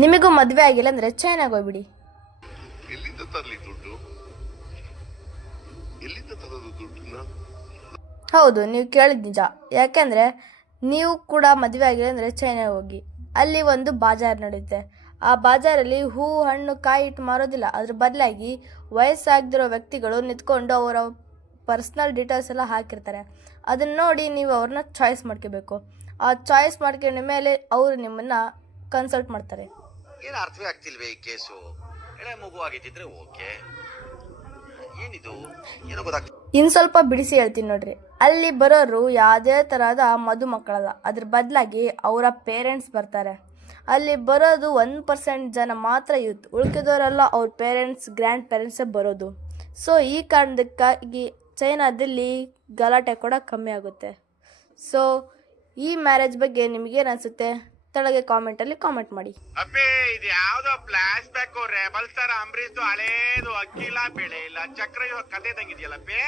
ನಿಮಗೂ ಮದುವೆ ಆಗಿಲ್ಲ ಅಂದರೆ ಚೈನಾಗೆ ಹೋಗ್ಬಿಡಿ. ಎಲ್ಲಿಂದ ತರಲಿ ದುಡ್ಡು? ಎಲ್ಲಿಂದ ತರೋದು ದುಡ್ಡನ್ನ? ಹೌದು, ನೀವು ಕೇಳಿದ ನಿಜ. ಯಾಕೆಂದರೆ ನೀವು ಕೂಡ ಮದುವೆ ಆಗಿಲ್ಲ ಅಂದರೆ ಚೈನಾಗೆ ಹೋಗಿ. ಅಲ್ಲಿ ಒಂದು ಬಾಜಾರ್ ನಡೆಯುತ್ತೆ. ಆ ಬಾಜಾರಲ್ಲಿ ಹೂ ಹಣ್ಣು ಕಾಯಿ ಇಟ್ಟು ಮಾರೋದಿಲ್ಲ. ಅದ್ರ ಬದಲಾಗಿ ವಯಸ್ಸಾಗದಿರೋ ವ್ಯಕ್ತಿಗಳು ನಿಂತ್ಕೊಂಡು ಅವರ ಪರ್ಸ್ನಲ್ ಡೀಟೇಲ್ಸ್ ಎಲ್ಲ ಹಾಕಿರ್ತಾರೆ. ಅದನ್ನು ನೋಡಿ ನೀವು ಅವ್ರನ್ನ ಚಾಯ್ಸ್ ಮಾಡ್ಕೋಬೇಕು. ಆ ಚಾಯ್ಸ್ ಮಾಡ್ಕೊಂಡ ಮೇಲೆ ಅವರು ನಿಮ್ಮನ್ನು ಕನ್ಸಲ್ಟ್ ಮಾಡ್ತಾರೆ. ಏನು ಅರ್ಥವೇ ಆಗ್ತಿಲ್ವೇ ಈ ಕೇಸು? ಎಳೆ ಮಗು ಆಗಿದ್ದಿದ್ರೆ ಓಕೆ, ಏನಿದು ಏನೋ ಗೊತ್ತಾಗ್ತಿಲ್ಲ. ಇನ್ನು ಸ್ವಲ್ಪ ಬಿಡಿಸಿ ಹೇಳ್ತೀನಿ ನೋಡ್ರಿ. ಅಲ್ಲಿ ಬರೋರು ಯಾವುದೇ ಥರದ ಮದುಮಕ್ಕಳಲ್ಲ. ಅದ್ರ ಬದಲಾಗಿ ಅವರ ಪೇರೆಂಟ್ಸ್ ಬರ್ತಾರೆ. ಅಲ್ಲಿ ಬರೋದು 1% ಜನ ಮಾತ್ರ ಯೂತ್. ಉಳ್ಕಿದವರೆಲ್ಲ ಅವ್ರ ಪೇರೆಂಟ್ಸ್ ಗ್ರ್ಯಾಂಡ್ ಪೇರೆಂಟ್ಸೇ ಬರೋದು. ಸೊ ಈ ಕಾರಣಕ್ಕಾಗಿ ಚೈನಾದಲ್ಲಿ ಗಲಾಟೆ ಕೂಡ ಕಮ್ಮಿ ಆಗುತ್ತೆ. ಸೊ ಈ ಮ್ಯಾರೇಜ್ ಬಗ್ಗೆ ನಿಮಗೇನು ಅನಿಸುತ್ತೆ? ಕೆಳಗೆ ಕಾಮೆಂಟಲ್ಲಿ ಕಾಮೆಂಟ್ ಮಾಡಿ. ಅಪ್ಪೇ ಇದು ಯಾವ್ದೋ ಫ್ಲಾಶ್ ಬ್ಯಾಕ್ ರೆಬಲ್ ತರ ಅಂಬರೀಶ್ ಹಳೇದು ಅಕ್ಕಿಲ್ಲ ಬೆಳೆ ಇಲ್ಲ ಚಕ್ರ ಕತೆ ತಂಗಿದ್ಯಲ್ಲಪ್ಪೇ.